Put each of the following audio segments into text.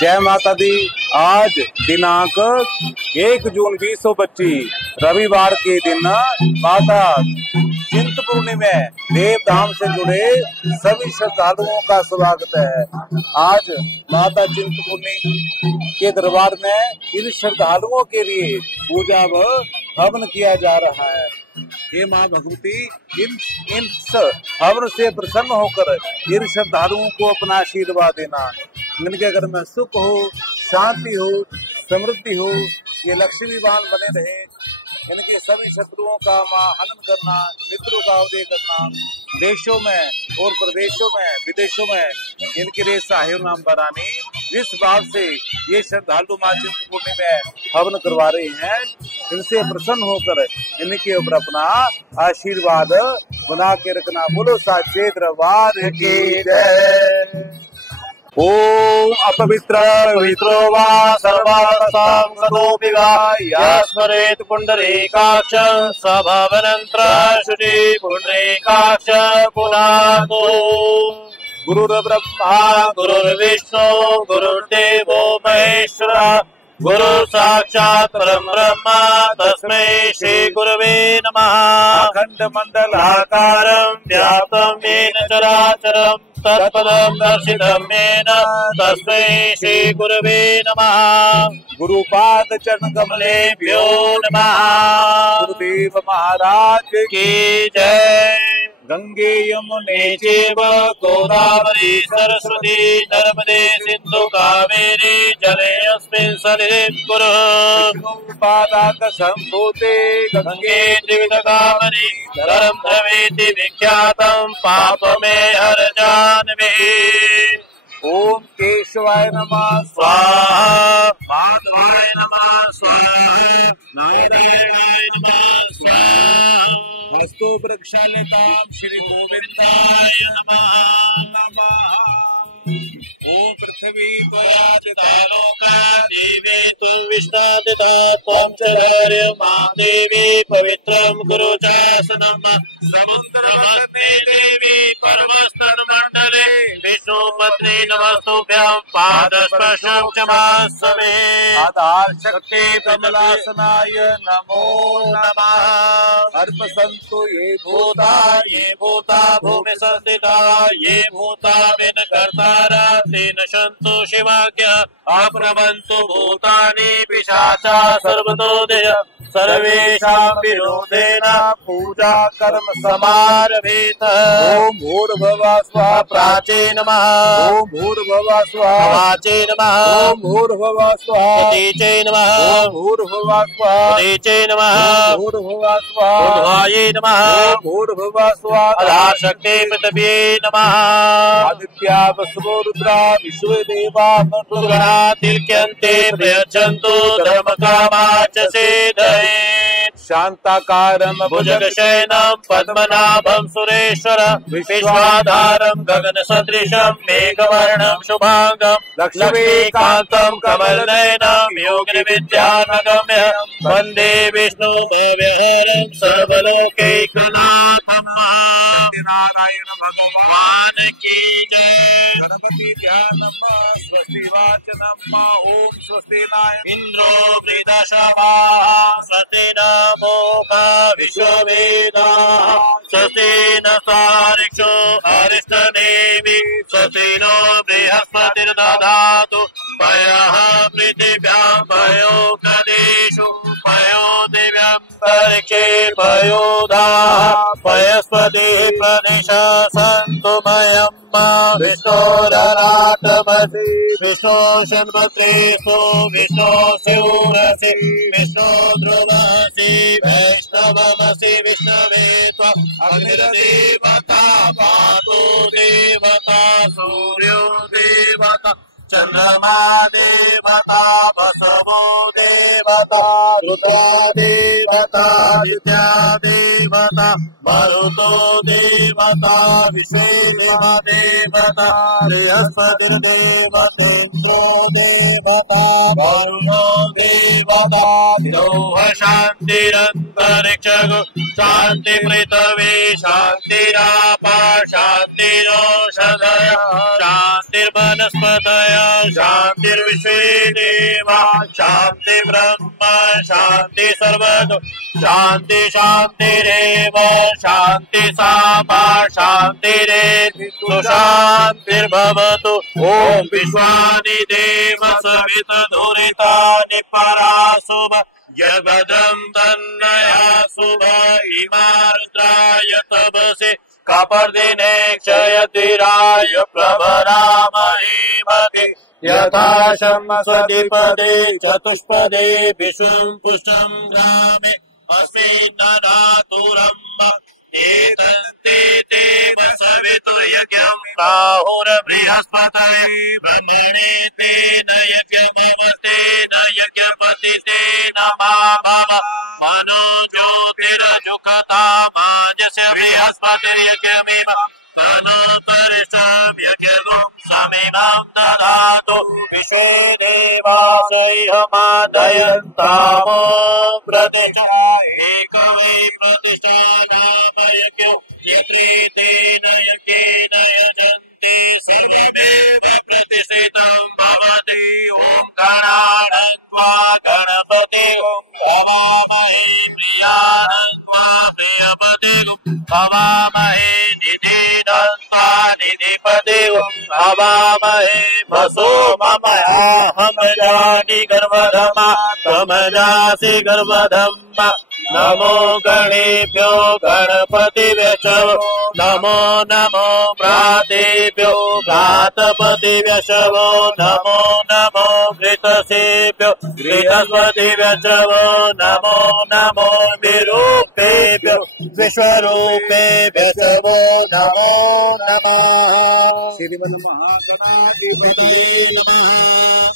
जय माता दी। आज दिनांक 1 जून 2025 रविवार के दिन माता चिंतपूर्णी में देवधाम से जुड़े सभी श्रद्धालुओं का स्वागत है। आज माता चिंतपूर्णी के दरबार में इन श्रद्धालुओं के लिए पूजा व हवन किया जा रहा है। हे माँ भगवती, इन हवन से प्रसन्न होकर इन श्रद्धालुओं को अपना आशीर्वाद देना। इनके घर में सुख हो, शांति हो, समृद्धि हो, ये लक्ष्मीवान बने रहे। इनके सभी शत्रुओं का मां हनन करना, मित्रों का उदय करना, देशों में और प्रदेशों में विदेशों में इनके लिए साहिब नाम बनानी। इस बात से ये श्रद्धालु मां चिंतपूर्णी में हवन करवा रहे हैं। इनसे प्रसन्न होकर इनके ऊपर अपना आशीर्वाद बना के रखना। बोलो साचे दरबार की जय। ओम अपवित्र पवित्रो वा सर्वासां सदोऽपि वा यस्मरेत् पुण्डरीकाक्षं स भवनन्त्र शुचि पुण्डरीकाक्ष पुनातो। गुरुर्ब्रह्मा गुरुर्विष्णु गुरुर्देवो महेश्वरः गुरु साक्षात् परं ब्रह्म तस्मै श्री गुरवे नमः। अखंड मंडलाकारं व्याप्तं येन चराचरं तत्पदं दर्शितं येन तस्मै श्री गुरवे नमः। गुरुपाद चरण कमलेभ्यो नमः। गुरुदेव महाराज की जय। गंगे यमुने चैव गोदावरी सरस्वती नर्मदे सिंधु कावेरी जलेऽस्मिन् सन्निधिं कुरु। पादाक संभूते गंगे त्रिविधकामनी धरम द्रवेति विख्यातं पापमे हर जाह्नवी। ओम केशवाय नमः स्वाहा, माधवाय नमः स्वाहा, नारायणाय नमः स्वाहा, हस्तो वृक्षालतां श्री गोविंदाय नमः। ओम पृथ्वी त्वया देवे त्वं विष्णादिता त्वं च धैर्यमां देवी पवित्रं कुरु चासनं। समुद्रमथने देवी पर्वस्तनमण्डले विष्णुपत्नी नमस्तुभ्यां पादस्पर्शं क्षमास्व मे। आधार शक्ति कमलासनाय नमो नमः। अर्पसन्तु ये भूता भूमि संस्थिता ये भूता विन कर्तारा तेन शन्तु शिवाज्ञा। अप्रवन्तु भूतानि पिशाचा सर्वतो देय सर्वेषां विरोधेन पूजा कर्म समारभेत। ओम भूर्भुवः स्वः प्राचे नमः। ओम भूर्भुवः स्वः प्राचे नमः। ओम भूर्भुवः स्वः तेजे नमः। ओम भूर्भुवः स्वः तेजे नमः। भूर्भुवः स्वः ऊर्ध्वायै नमः। भूर्भुवः स्वः अधाशक्ति पृथिव्यै नमः। आदित्या वसवो रुद्रा विश्वे देवा मरुद्गणा तिलक्यन्ते प्रयच्छन्तु धर्मकामा च सिद्धये। शान्ताकारं भुजगशयनं पद्मनाभं सुरेश्वरं विश्वाधारं गगनसदृशं मेघवर्णं शुभांगं लक्ष्मीकान्तं कमलनयनं योगिविद्यानगम्यं वन्दे विष्णुदेवहरं सर्वलोकैकनाथं। नारायण भगवान की जय। गणपति ध्यानम् स्वस्ति वाचनम्। ओम स्वस्ति न इंद्रो वृद्धश्रवाः स्वस्ति न मोक्षः विश्ववेदाः स्वस्ति न सारिक्षो अरिष्टनेमि स्वस्ति नो बृहस्पतिर्दधातु। पयः पृथिव्यां पयो गणेषु पयो दिव्यां परिक्षे पयोधाः पयस्पति प्रदिशा सन्तु मयम् विष्णोरराटमसि विष्णो शन्मत्रेषु विष्णो शिवरसि विष्णो ध्रुवसि वैष्णवमसि विष्णवे त्वम् अग्निर्देवता पातु देवता सूर्यो देवता चंद्रमा देवता वसवो देवता रुद्र देवता विद्या देवता मरुतो देवता विश्वेदेवा देवता बृहस्पतिर्देवता इंद्रो देवता वरुणो देवता लोह शांतिरंतरिक्ष शांति पृथ्वी शांतिरापा शान्तिरोषधयः शान्तिर्वनस्पतयः शान्तिर्विश्वे देवा शान्ति ब्रह्म शान्ति सर्वतो शान्ति शान्तिरेव शान्ति सामा शान्तिरेव शान्तिर्भवतु ॐ विश्वानि देव सवितधुरितानि पराशुभ यद्भद्रं तन्नया शुभ इमारुद्राय तपसे कपर्दिने क्षयतिराय प्रभरामहेमते यथा शम्सतिपदे चतुष्पदे विशुं पुष्टं ग्रामे अस्मिन्ननातुरम्ब एतन्ते देव सवितुर्यज्ञं प्राहुर्बृहस्पतये ब्रह्मणे तेन यज्ञममस्तेन यज्ञपतितेन मामम मनो ज्योतिरजुकतामाजस्य बृहस्पतिर्यज्ञमेव तनोपरिष्टं यज्ञगुं समिमं ददातु विश्वे देवासैहमादयन्तामो प्रतिष्ठा एकवे प्रतिष्ठा नाम यज्ञो यत्रेतेन यज्ञेन यजन्ति सर्वमेव प्रतिष्ठितं भवति ॐ गणानत्वा गणपते ॐ भवामहे प्रियानत्वा प्रियपते भवामहे निधिनत्वा निधिपते भवामहे वसो ममयाहं जानि गर्भधमा तमजासि गर्भधम्मा नमो गणेभ्यो गणपतिभ्यः नमो नमो भ्रातेभ्यो भ्रातपतिभ्यः नमो नमो घृतसेभ्यो घृतपतिभ्यः नमो नमो विरूपेभ्यो विश्वरूपेभ्यः नमो नमः श्रीमन्महागणाधिपतये नमः।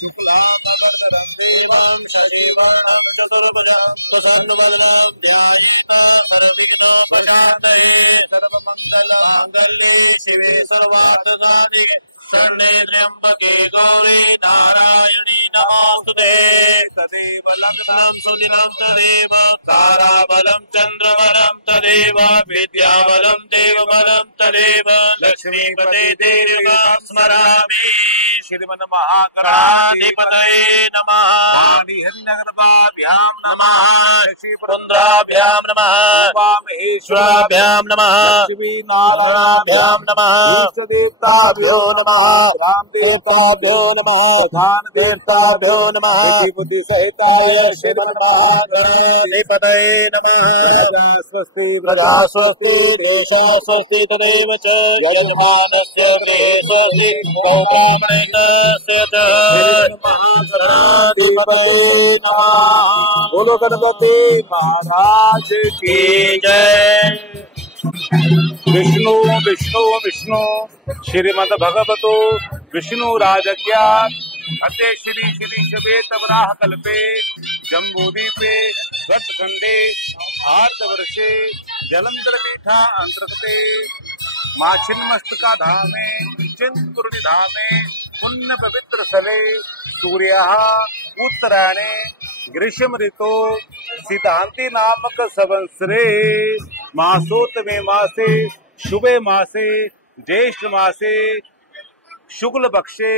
शुक्लाम्बरधरं देवं शशिवर्णं चतुर्भुजं सुवर्णवदनं ध्यायेत सर्वविघ्नोपशान्तये सर्वमङ्गलमाङ्गल्ये शिवे सर्वार्थसाधिके शरण्ये त्र्यम्बके गौरी नारायणी नमोस्तुते तदेव लग्नं सुदिनं तदेव ताराबलं चन्द्रबलं तदेव विद्याबलं देवबलं तदेव लक्ष्मीपते देवं स्मरामि श्रीमन्महागणाधिपतये नमः हरिहरनगरभाभ्यां नमः ऋषिपुरन्द्राभ्यां नमः वामहेश्वराभ्यां नमः लक्ष्मीनारायणाभ्यां नमः इष्टदेवताभ्यो नमः रामदेवताभ्यो नमः ध्यानदेवताभ्यो नमः बुद्धिसहिताय श्रीमन्महागणाधिपतये नमः स्वस्ति प्रजा स्वस्ति देशः स्वस्ति तदेव च यजमानस्य गृहे स्वस्ति ब्राह्मणस्य च श्रीमन्महागणाधिपतये नमः। बोलो गणपति महाराज की जय। विष्णु विष्णु विष्णु श्रीमद भगवतो विष्णु राजज्ञा अद्य श्री श्री शवेत वराह कल्पे जम्बूदीपे वटखंडे भारतवर्षे जलंधर पीठा अंतर्गते माँ छिन्नमस्तिका धामे चिंतपूर्णि धामे पुण्य पवित्र स्थले सूर्यः उत्तरायणे ग्रीष्म ऋतु सिद्धांति नामक संवत्सरे मासोत्तमे मासे शुभे मासे ज्येष्ठ मासे शुक्ल पक्षे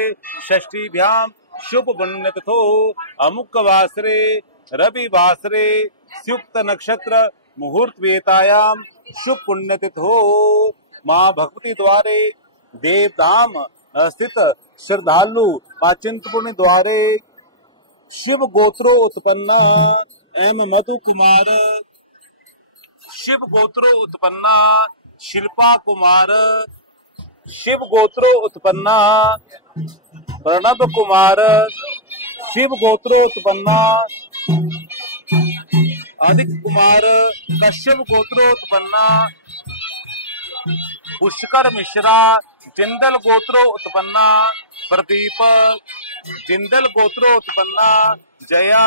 षष्ठीभ्याम शुभ पुण्यतिथो अमुक वासरे रवि वासरे युक्त नक्षत्र मुहूर्त वेतायाम शुभ पुण्यतिथो माँ भगवती द्वारे देवधाम स्थित श्रद्धालु माँ चिंतपूर्णि द्वारे शिव गोत्रो उत्पन्न एम मधु कुमार शिव गोत्रो उत्पन्न शिल्पा कुमार शिव गोत्रो उत्पन्न प्रणब कुमार शिव गोत्रो उत्पन्न अधिक कुमार कश्यप गोत्रो उत्पन्न पुष्कर मिश्रा जिंदल गोत्रो उत्पन्न प्रदीप जिंदल गोत्रो उत्पन्न जया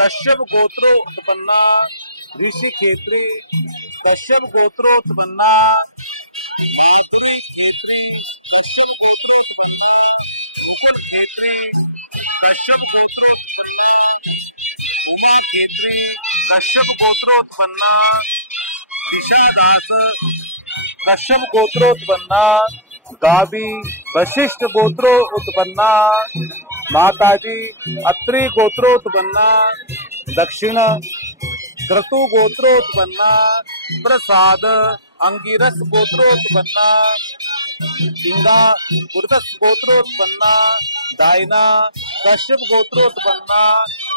कश्यप गोत्रो उत्पन्न ऋषि खेत्री कश्यप गोत्रो उत्पन्न माधुरी खेत्री कश्यप गोत्रो उत्पन्न मुकुट खेत्री कश्यप गोत्रो उत्पन्न उमा खेत्री कश्यप गोत्रो उत्पन्न दिशा दास कश्यप गोत्रोत्पन्ना। गावी वशिष्ठ गोत्रो उत्पन्ना। माताजी अत्रि गोत्रोत्पन्ना। दक्षिण क्रतु गोत्रोत्पन्ना। प्रसाद अंगिरस गोत्रोत्पन्ना। इंगा पुरदस गोत्रोत्पन्ना। दायना कश्यप गोत्रोत्पन्ना।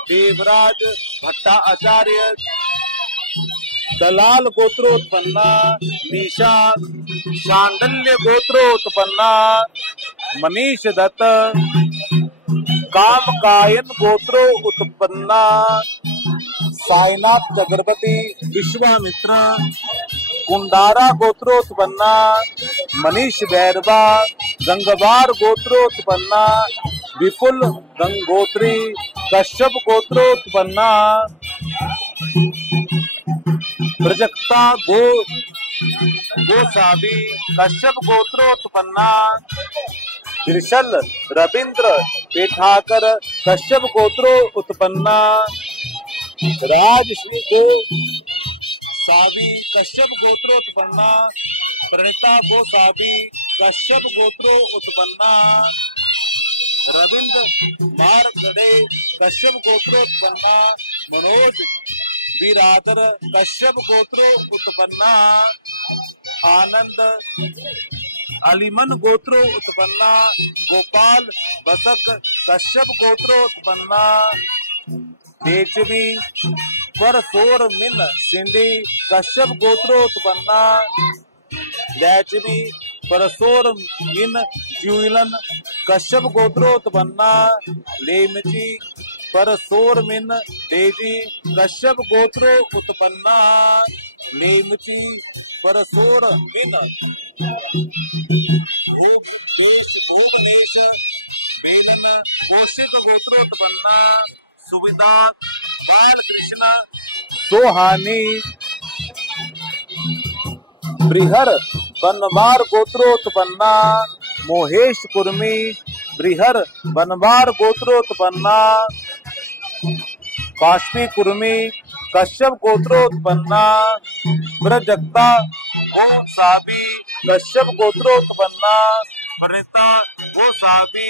देवराज भट्टा आचार्य दलाल गोत्रोत्पन्ना। निशा शांडल्य गोत्रोत्पन्ना। मनीष दत्त कामकायन गोत्रो उत्पन्ना। साईनाथ चक्रवर्ती विश्वामित्र कुंडारा गोत्रोत्पन्ना। मनीष बैरवा गंगवार गोत्रोत्पन्ना। विपुल गंगोत्री कश्यप गोत्रोत्पन्ना। प्रजक्ता गोसावी कश्यप गोत्रोत्पन्ना। त्रिशल रविंद्र पेठाकर कश्यप गोत्रो उत्पन्ना। राजश्री गोसावी कश्यप गोत्रोत्पन्ना। प्रणिता गोसावी कश्यप गोत्रो उत्पन्ना। रविंद्र मारगड़े कश्यप गोत्रोत्पन्ना। मनोज वीरादर कश्यप गोत्रो उत्पन्ना। आनंद अलीमन गोत्रो उत्पन्ना। गोपाल बसक कश्यप गोत्रो उत्पन्ना। तेजवी परसोर मिन सिंधी कश्यप गोत्रो उत्पन्ना। दैचवी परसोर मिन ज्यूलन कश्यप गोत्रो उत्पन्ना। लेमची परसोर मिन तेजी कश्यप गोत्रो उत्पन्ना। लेमची परसोर मिन भुवनेश बेलन कौशिक गोत्रोत्पन्ना। सुविधा बाल कृष्ण सोहानी बृहर बनवार गोत्रोत्पन्ना। मोहेश कुर्मी बृहर बनवार गोत्रोत्पन्ना। काश्मी कुर्मी कश्यप गोत्रोत्पन्ना। प्रजक्ता गोसावी कश्यप गोत्रोत्पन्ना। प्रणिता गोसावी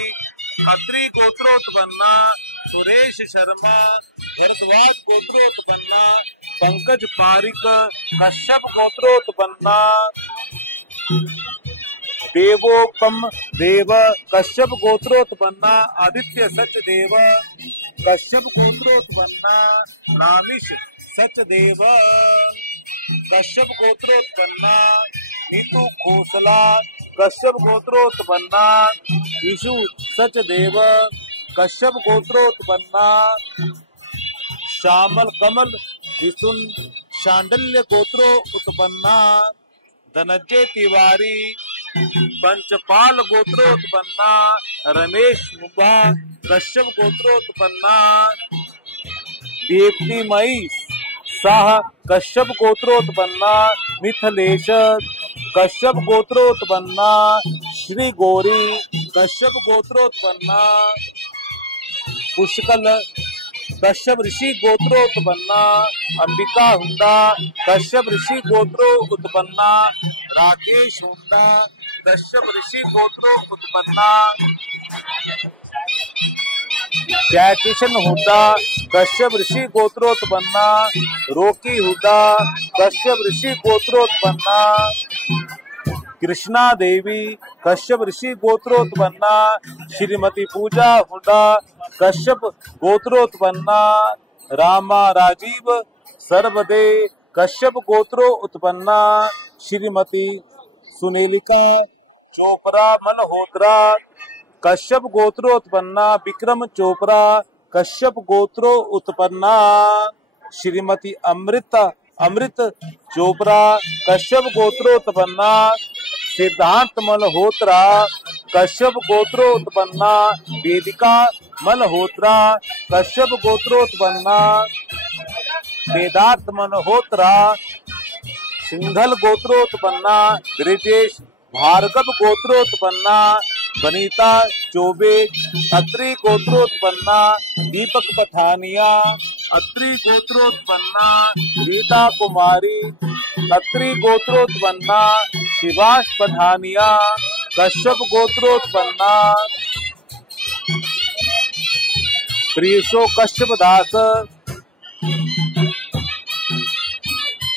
अत्रि गोत्रोत्पन्ना। सुरेश शर्मा भरद्वाज गोत्रोत्पन्ना। पंकज पारिक कश्यप गोत्रोत्पन्ना। देवोपम देव कश्यप गोत्रोत्पन्ना। आदित्य सचदेव कश्यप गोत्रोत्पन्ना। रामिश सचदेव कश्यप गोत्रोत्पन्ना। नीतू खोसला कश्यप गोत्रोत्पन्ना। ईशु सचदेव कश्यप गोत्रोत्पन्ना। श्यामल कमल विसुन शांडल्य गोत्रो उत्पन्ना। धनंजय तिवारी पंचपाल गोत्रोत्पन्ना। रमेश मुबा कश्यप गोत्रोत्पन्ना। दीप्तिमयी शाह कश्यप गोत्रोत्पन्ना। मिथिलेश कश्यप गोत्रोत्पन्ना। श्री गौरी कश्यप गोत्रोत्पन्ना। पुष्कल कश्यप ऋषि गोत्रोत्पन्ना। अंबिका हुंडा कश्यप ऋषि गोत्रो उत्पन्ना। राकेश हुंडा कश्यप ऋषि गोत्रो उत्पन्ना। जयकिशन हुड्डा कश्यप ऋषि गोत्रोत्पन्ना। रोकी हुड्डा कश्यप ऋषि गोत्रोत्पन्ना। कृष्णा देवी कश्यप ऋषि गोत्रोत्पन्ना। श्रीमती पूजा हुड्डा कश्यप गोत्रोत्पन्ना। रामा राजीव सर्वदे कश्यप गोत्रो उत्पन्ना। श्रीमती सुनीलिका चोपड़ा मल्होत्रा कश्यप गोत्रोत्पन्ना। विक्रम चोपड़ा कश्यप गोत्रो उत्पन्ना। श्रीमती अमृत चोपड़ा कश्यप गोत्रोत्पन्ना। सिद्धांत मल्होत्रा कश्यप गोत्रोत्पन्ना। वेदिका मल्होत्रा कश्यप गोत्रोत्पन्ना। वेदांत मल्होत्रा सिंघल गोत्रोत्पन्ना। ब्रिजेश भार्गव गोत्रोत्पन्ना। वनीता चौबे अत्रि गोत्रोत्पन्ना। दीपक पठानिया अत्रि गोत्रोत्पन्ना। गीता कुमारी अत्रि गोत्रोत्पन्ना शिवाष्पधानिया कश्यप गोत्रोत्पन्ना प्रियशो कश्यप दास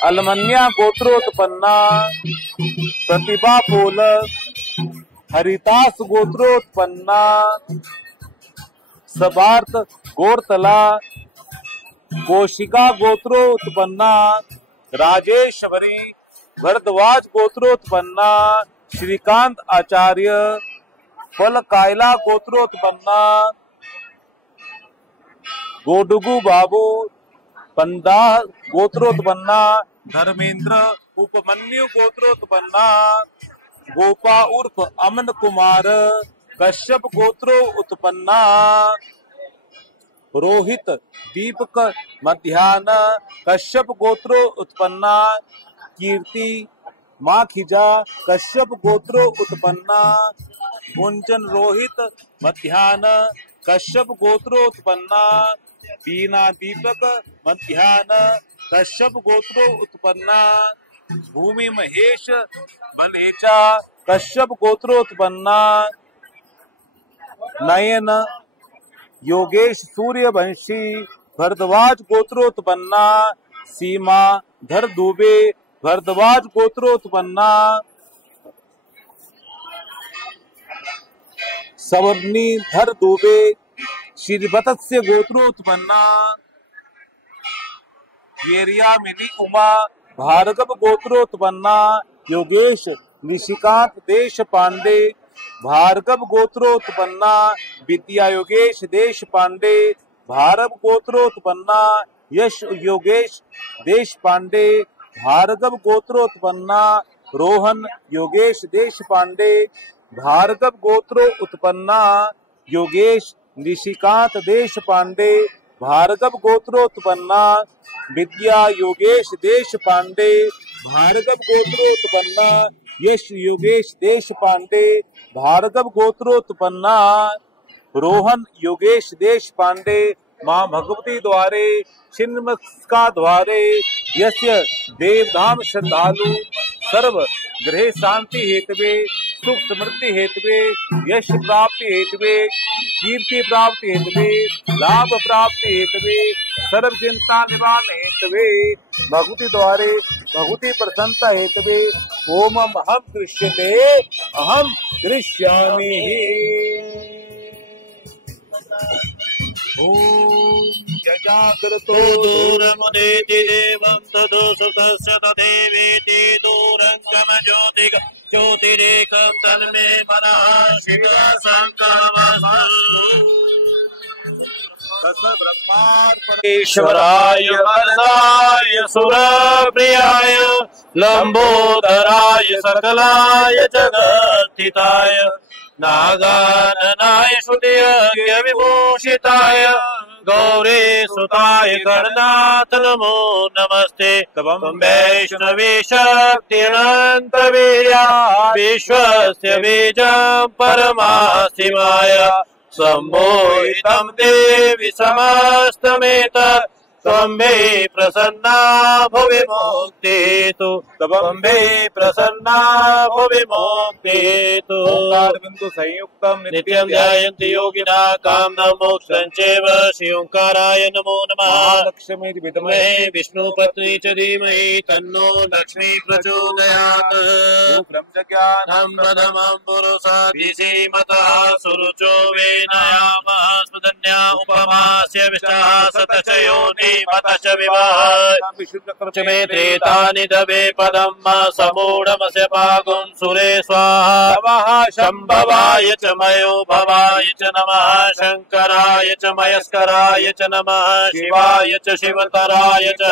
अलमन्या गोत्रोत्पन्ना प्रतिभा पोल हरितास गोत्रोत्पन्ना सबार्थ गोरतला कोशिका गोत्रोत्पन्ना राजेश्वरी भरद्वाज गोत्रोत्पन्ना श्रीकांत आचार्य फलकायला गोत्रोत्पन्ना गोडुगु बाबू पंदाह गोत्रोत्पन्ना धर्मेंद्र उपमन्यु गोत्रोत्पन्ना गोपा उर्फ अमन कुमार कश्यप गोत्रो उत्पन्ना रोहित दीपक मध्याह्न कश्यप गोत्रो उत्पन्ना कीर्ति माखिजा कश्यप गोत्रो उत्पन्ना गुंजन रोहित मध्याह्न कश्यप गोत्रो उत्पन्ना बीना दीपक मध्याह्न कश्यप गोत्रो उत्पन्ना भूमि महेश बलेजा कश्यप गोत्रो उत्पन्ना नयन योगेश सूर्यवंशी भरद्वाज गोत्रोत्पन्ना सीमा धर दुबे भरद्वाज गोत्रोत्पन्ना सवर्णी धर दुबे श्रीवत्स्य गोत्रोत्पन्ना येरिया मिली उमा भार्गव गोत्रोत्पन्ना योगेश निशिकांत देश पांडे भार्गव गोत्रोत्पन्ना विद्या योगेश देश पांडे भार्गव गोत्रोत्पन्ना यश योगेश देश पांडे भार्गव गोत्रोत्पन्ना रोहन योगेश देश पांडे भार्गव गोत्रो उत्पन्ना योगेश निशिकांत देश पांडे भार्गव गोत्रोत्पन्ना विद्या योगेश देश पांडे भार्गव गोत्रोत्पन्ना यश योगेश देश पांडे भार्गव गोत्रोत्पन्ना रोहन योगेश देश पांडे मां भगवती द्वारे छिन्नमस्का द्वारे यस्य देवधाम श्रद्धालु सर्व ग्रह शांति हेतवे सुख समृद्धि हेतवे यश प्राप्ति हेतवे कीर्ति प्राप्ति हेतवे लाभ प्राप्ति हेतवे सर्व चिंता निवारण हेतवे भगवती द्वारे भगवती प्रसन्नता हेतवे ओम अहम दृश्यते अहम दृश्यामि जागृतो दूरमुदेति देवं ततो सुतस्य तदेवेति दूरं गमज्योतिः ज्योतिरेकं तन्मे मनः शिवा संकल्पमस्तु ईश्वराय वरदाय सुरप्रियाय लंबोदराय सकलाय जगत्थिताय नागाननाय सुदीर्घ विभूषिताय गौरी सुताय गणनाथ नमो नमस्ते तवं वैष्णवे शक्तिरनंत वीर्या विश्वस्य बीजं परमाशिवाय सम्मोहितं देवि समस्तमेत त्वं मे प्रसन्ना भुवि मुक्तिहेतु त्वं मे प्रसन्ना भुवि मुक्तिहेतु बिंदु संयुक्तम नित्यं ध्यायन्ति योगिना कामं मोक्षं चैव श्री ओंकाराय नमो नमः लक्ष्मी विद्महे विष्णुपत्नी च धीमहि तन्नो लक्ष्मी प्रचोदयात् ब्रह्मज्ञानं प्रथमं पुरुषा दिशीमतः सुरुचो वेनयामः स्मदन्या उपमास्य विष्टः सतचयोनि मतच विवाह च मे त्रेतानि दवे पदम् समूढमस्य पागुं सुरे स्वाहा शम्भवाय च मयो भवाय च नमः शङ्कराय च मयस्कराय च नमः शिवाय च शिवतराय च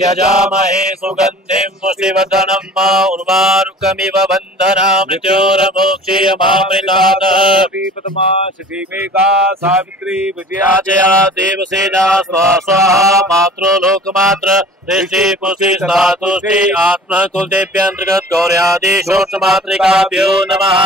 यजामहे सुगन्धिं पुष्टिवर्धनम् उर्वारुकमिव बन्धनां मृत्योर्मोक्षीयमामृतात् सावित्री विजया जया देवसेना स्वाहा मातृ लोकमात्र ऋषि पुषि धातुष्टि आत्म कुलदेव्यंतर्गत गौर्यादि षोडश मातृकाभ्यो नमः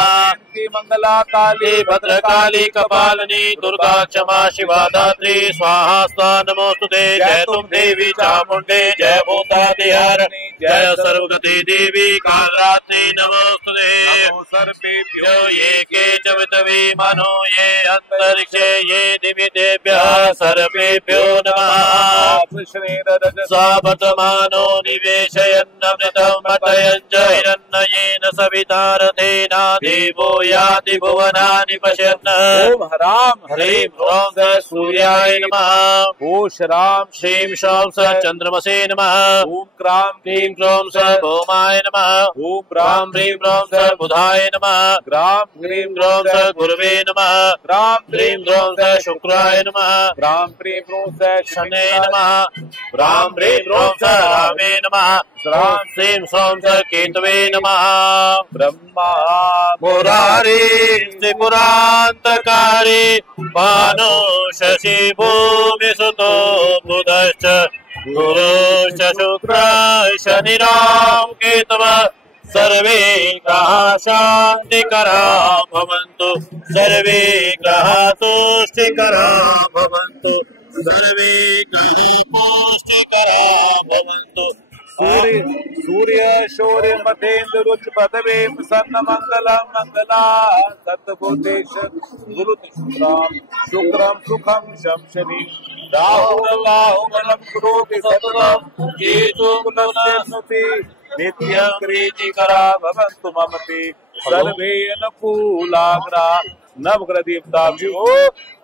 सर्वमंगलमांगल्ये मंगला काली भद्रकाली कपालिनी दुर्गा क्षमा शिवा दात्री स्वाहा स्वा नमोस्तुते। जय तुम देवी चामुंडे जय भूतादिहारिणी जय सर्वगति देवी कालरात्रि नमोस्तुते। नमो सर्पेभ्यो ये के च वितवी मनो ये अंतरिक्षे ये दिवितेभ्यः सर्पेभ्यो नमः। स्वावर्तमानो निवेशयन्नमृतं मतयं च हिरण्येन सविता रथेना देवो याति भुवनानि पश्यन्। ओम हराम ह्रीं ह्रौं स सूर्याय नमः। ओम श्राम श्रीं श्रौं स चन्द्रमसे नमः। ओम क्राम क्लीं क्लौं स भौमाय नमः। ओम रां ह्रीं ह्रौं स बुधाय नमः। ग्राम ह्रीं ह्रौं स गुरवे नमः। ग्राम ह्रीं ह्रौं स शुक्राय नमः। ग्राम प्रेम शने नमः। रां ह्रीं ह्रौं स रामे नमः। ह्रां श्रीं श्रौं स केतवे नमः। ब्रह्मा मुरारी त्रिपुरान्तकारी भानो शशि भूमिसुतो बुधश्च गुरुश्च शुक्रः शनिरां केतवः सर्वे ग्रहाः शान्तिकरा भवन्तु। सर्वे ग्रहाः तुष्टिकरा भवन्तु। सर्वे ग्रहाः तुष्टिकरा भवन्तु। सूर्य शौर्य मथेन्द्र रुच पदवे प्रसन्न मंगलम मंगला सतबुद्धेश गुरु शुक्रम सुखम शम शनि राहु बलम गुरु सततम केतु कुलस्यनुति नित्यं प्रीतिकरा भवन्तु मम ते सर्वे अनुकूलाग्रा नवग्रदीप्ताभ्यो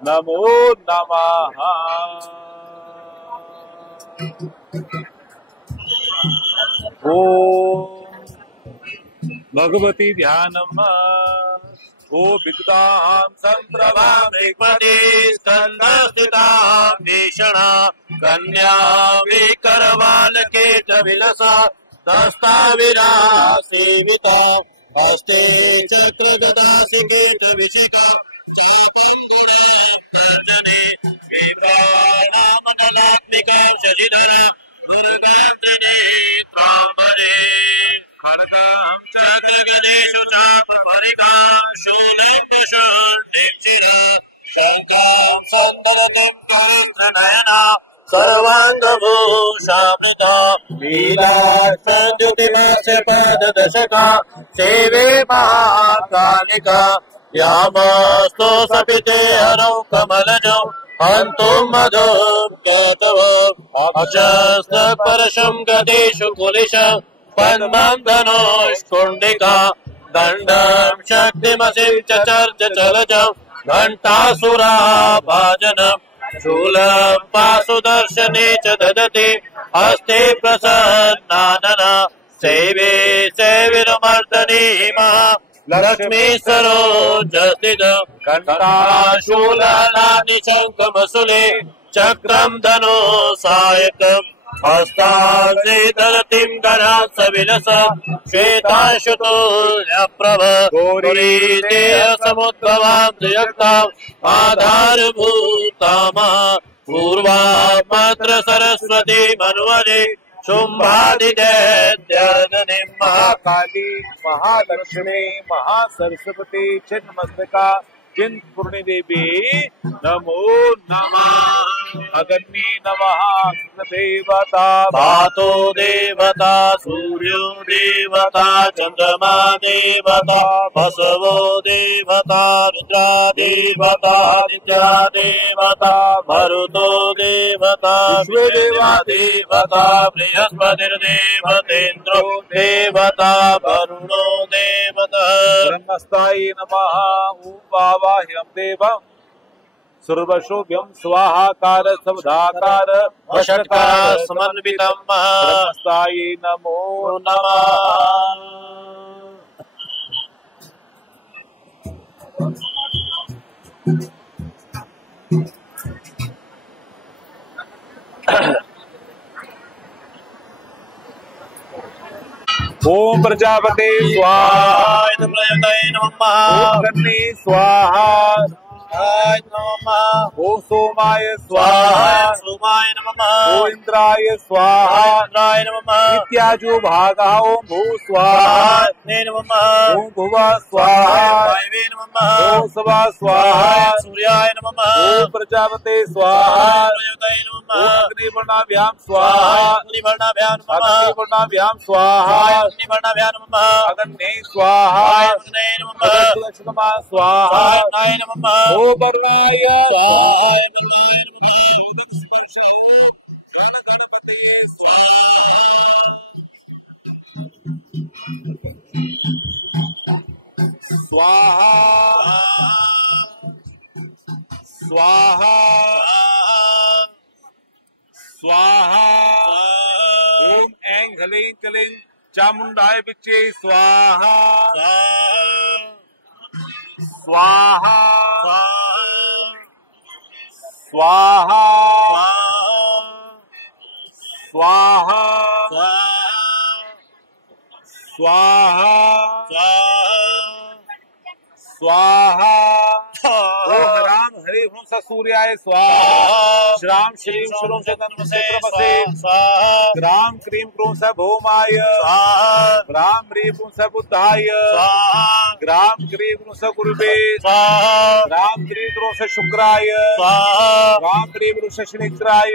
नमो नमः। ओम भगवती ध्यानम ओ विद्यां संप्रभां ऋग्पदे स्कन्धस्तुतां भीषणा कन्या विकरवालके च विलसा दस्ताविरा सेविता हस्ते चक्रगदासिके च विशिखा चापं गुणे तर्जने विभ्राणामण्डलात्मिकां शशिधरा दुर्गां त्रिनेत्राम्बरे खड्गां चक्रगदेषु चापरिकां शूलं पशुण्डिं शिरा शङ्कां सन्दनतिं कान्त्रनयना सर्वाङ्गभूषामृता लीलाद्युतिमास्य पाददशका सेवे महाकालिका यामस्तो सपिते हरौ कमलजौ हन्तु मधुर्गतव अचस्तपरशं गदेषु कुलिश पद्मं धनुष्कुण्डिका दण्डं शक्तिमसिं च चर्च चलजं घण्टासुराभाजनं शूलं पाशुदर्शने च ददति हस्ते प्रसन्नानना सेवे सेविरमर्दनी लक्ष्मी सरोजस्थित कंठाशूलानि शङ्खमसूले चक्रं धनु सायकम् हस्ताग्रे दलतिं गणा सविलस श्वेताशुतुल्यप्रभ गौरीदेह समुद्भवां त्रियक्ताम् आधारभूतामा पूर्वामत्र सरस्वती मन्वने शुम्भादिदैत्यानने महाकाली महालक्ष्मी महासरस्वती चिन्मस्तका चिंतपूर्णी देवी नमो नमः। अग्नि नमः देवता धातो देवता सूर्यो देवता चंद्रमा देवता बसवो देवता रुद्रा देवता आदित्या देवता मरुतो देवता विश्वदेवा देवता बृहस्पतिर्देवतेन्द्रो देवता वरुणो देवता। ब्रह्मस्थायी नमः। ओम वाह्यम देवम सर्वशोभ्यम स्वाहाकार सवधाकार वषट्कार समन्वितम् ब्रह्मस्थायी नमो नमः। ओम प्रजापते स्वाहा। प्रजापतये नमः। ओम कन्ये स्वाहा। नमः नमः। ओम सोमाय स्वाहा स्वाहा। सोमाय नमः। ओम इंद्राय स्वाहा। इंद्राय नमः। इत्याजो भागा ओम भू स्वाहा। नमः। ओम भुवा स्वाहा। वायवे नमः। ओम सवा स्वाहा। सूर्याय नमः। ओम प्रजापते स्वाहा। प्रजापतये नमः। ओम अग्निवर्णाभ्यां स्वाहा। अग्निवर्णाभ्यां नमः। अग्निवर्णाभ्यां स्वाहा। अग्निवर्णाभ्यां नमः। अग्ने स्वाहा। अग्ने नमः। अग्निलक्ष्मणा स्वाहा। स्वाहाय नमः। ओम वर्णाय स्वाहाय स्वाहा स्वाहा स्वाहा। ओम ऐं ह्लीं क्लीं चामुंडाय विच्चे स्वाहा। स्वाहा स्वाहा स्वाहा स्वाहा स्वाहा। ओम राम हरि ओम सूर्याय स्वाहा। श्राम श्रीं श्रूं शतंसे ग्राम क्रीम क्रूं स भौमाय। ग्राम ह्रीं क्रूं स बुद्धाय। ग्राम क्रीं क्रूं स गुरुवे। ग्राम क्रीं क्रूं स शुक्राय। ग्राम क्रीं क्रूं स शनिश्चराय।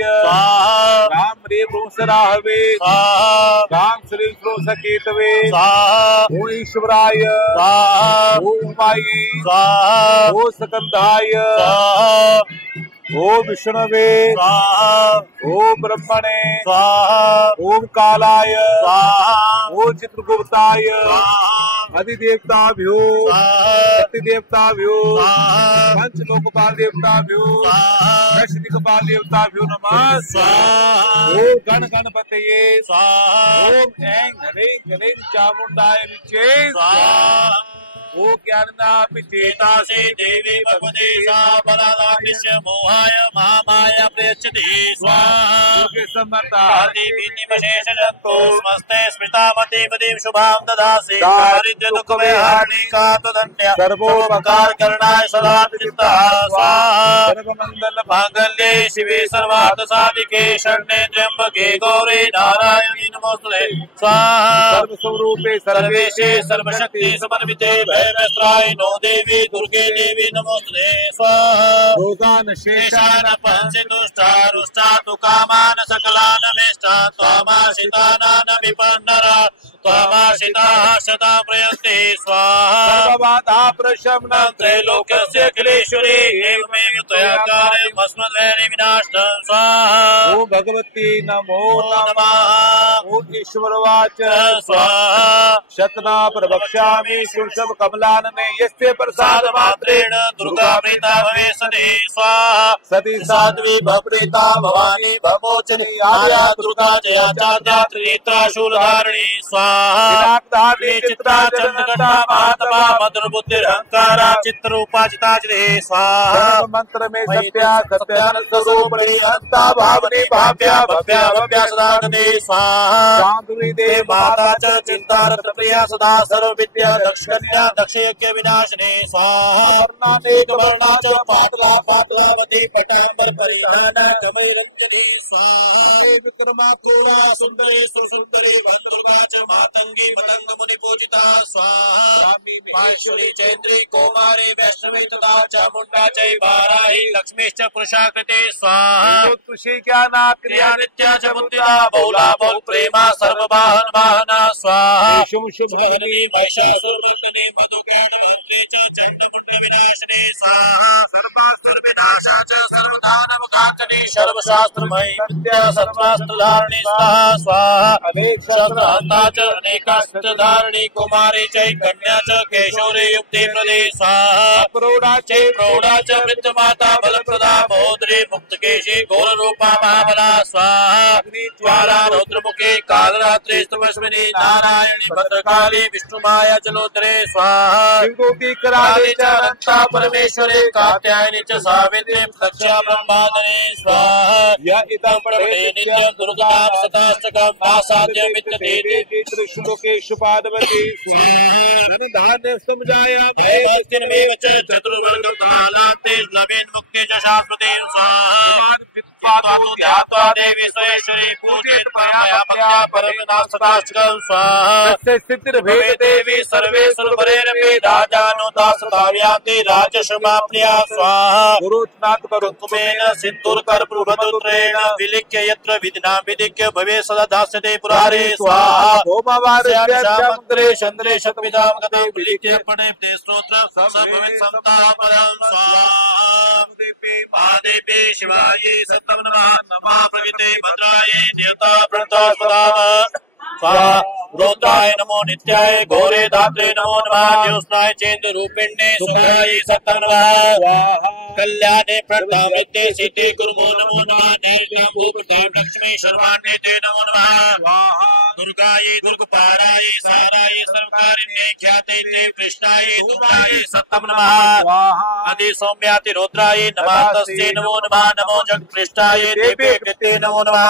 ग्राम क्रीं क्रूं स राहवे। ग्राम श्रीं क्रूं स केतवे। ओम ईश्वराय। ओम उमाये। ओम सकंदाय। ओम विष्णवे। ओम ब्रह्मणे। ओम कालाय। ओम चित्रगुप्ताय। अधिदेवताभ्यो शक्तिदेवताभ्यो पंचलोकपाल देवताभ्यो दशदिक्पाल देवताभ्यो नमः। ओम गण गणपतये। ओम ऐं ह्रीं क्लीं चामुंडाय विच्चे। ओ ज्ञानना पिचेतासे देवी भगवते सा बलादाभिश्य मोहाय महामाया प्रयच्छति स्वाहा। समर्था देवीनिमशेषजन्तो स्मस्ते स्मृतामते पदीं शुभां ददासि। दारिद्र्य दुःख विहारिणी का त्वदन्या सर्वोपकार करणाय सदा चित्तः स्वाहा। सर्वमंगल मांगल्ये शिवे सर्वार्थ साधिके शरण्ये त्र्यंबके गौरी नारायणी नमोस्तुते स्वाहा। सर्वस्वरूपे सर्वेशे सर्वशक्ति समन्विते नो देवी दुर्गे देवी नमोस्तुते स्वाहा। रोगान शेषान पंसि तुष्टा रुष्टा तु कामान सकलान मेष्टा त्वामाशितानान विपन्नरा त्वामाशिताः सदा प्रयन्ते स्वाहा। सर्वबाधा प्रशमनं त्रैलोक्यस्य अखिलेश्वरी एवमेव त्वया कार्यम् अस्मद्वैरि विनाशनं स्वाहा। ओम भगवती नमो नमः। ओम ईश्वरवाच स्वाहा। शतना प्रवक्ष्यामि शुश्रव कमलानने यस्य प्रसाद मात्रेण दुर्गा प्रीता भवेशने स्वाहा। सती साध्वी भप्रीता भवानी भमोचनी आर्या दुर्गा जया चाद्या त्रिनेत्रा शूलधारिणी स्वाहा। चित्रा चंद्रघटा महात्मा मधुर बुद्धिरहंकारा चित्रूपा चिताचिते स्वाहा। मंत्र में सत्या सत्यानंद स्वरूपिणी अंता भावनी भाव्या भव्या भव्या सदा गते स्वाहा। चांदुरी देव माता च चिंता रत्न प्रिया सदा सर्व विद्या दक्ष कन्या दक्ष यज्ञ विनाशिने स्वाहा। वर्णानेक वर्णा च पाटला पाटलावती पटांबर परिधान जमैरंजनी स्वाहा। विक्रमा थोड़ा सुंदरी सुसुंदरी भद्रका च मातंगी मतंग मुनि पूजिता स्वाहा। माहेश्वरी चैन्द्री कौमारी वैष्णवी तथा चामुंडा चैवाराही लक्ष्मीश्च पुरुषाकृते स्वाहा। तुषी ज्ञाना क्रिया नित्या च बुद्धिदा बहुला बहु प्रेमा सर्ववाहन वाहना स्वाहा। शुभ शुभ हरि महिषासुरमर्दिनी मधुगानवन्ती च चण्डमुण्ड विनाशिनी स्वाहा। सर्वासुर विनाशा च सर्वदानवघातनी सर्वशास्त्रमयी विद्या सर्वास्त्रधारिणी स्वाहा। अनेक शस्त्रहस्ता च अनेकास्त्रधारिणी कुमारी च कन्या च केशोरी युक्ति प्रदे स्वाहा। प्रौढ़ा च प्रौढ़ा च वृद्धमाता बलप्रदा मंदोदरी मुक्तकेशी घोर रूपा महाबला स्वाहा ज्वाला रौद्रमुखी कालरात्रि स्तुमस्मिनी नारायणी भद्रकाली विष्णुमाया जलोदरे स्वाहा कराली अनंता परमेश्वरी कात्यायनी च सावित्री प्रत्यक्षा ब्रह्मादने स्वाहा या इदं प्रभवे नित्यं दुर्गां सताष्टकं नासाद्य विद्यते त्रिश्लोकेषु पादवती धान्य समझाया भक्तिर्मेव च चतुर्वर्गं कालान्ते नवीन मुक्ति च शाश्वते स्वाहा स्वादु ध्यात्वा देवी सुरेश्वरी पूजित मया भक्त्या परमनाथ सताष्टकं स्वाहा स्थितिर्भेद देवी सर्वे सुरवरेरपि राजानो दासताव्याति राजशमाप्रिया स्वाहा गुरुनाथ कुमेन सिन्दूरकर्पूरवदुत्रेण विलिख्य यत्र विधिना विधिक्य भवे सदा दास्यते पुरारे स्वाहा श्यामश्यामग्रे चन्द्रे शतविधां गते विलिख्य पणे ते स्तोत्र सर्वभवेत् संतापदं स्वाहा महादेवे शिवायै सत्तं नमः नमः भगवते भद्रायै नियता प्रणतस्मदाम स्वाहा रुद्राय नमो नित्याय घोरे धात्रे नमो नमः ज्योत्स्नाय चेन्द्र रूपिण्ये सुखाय सत्तं नमः कल्याणे प्रणतामृते सिद्धि कुर्मो नमो नमः नैर्यां भूपतां लक्ष्मी शर्वाण्ये ते नमो नमः दुर्गायै दुर्गपाराय साराय सर्वकारिण्ये ख्याते ते कृष्णाय दुर्गाय सत्तं नमः आदि सौम्याति रुद्राय नमः तस्यै नमो नमः नमो जगत्पृष्ठाय देवे कृते नमो नमः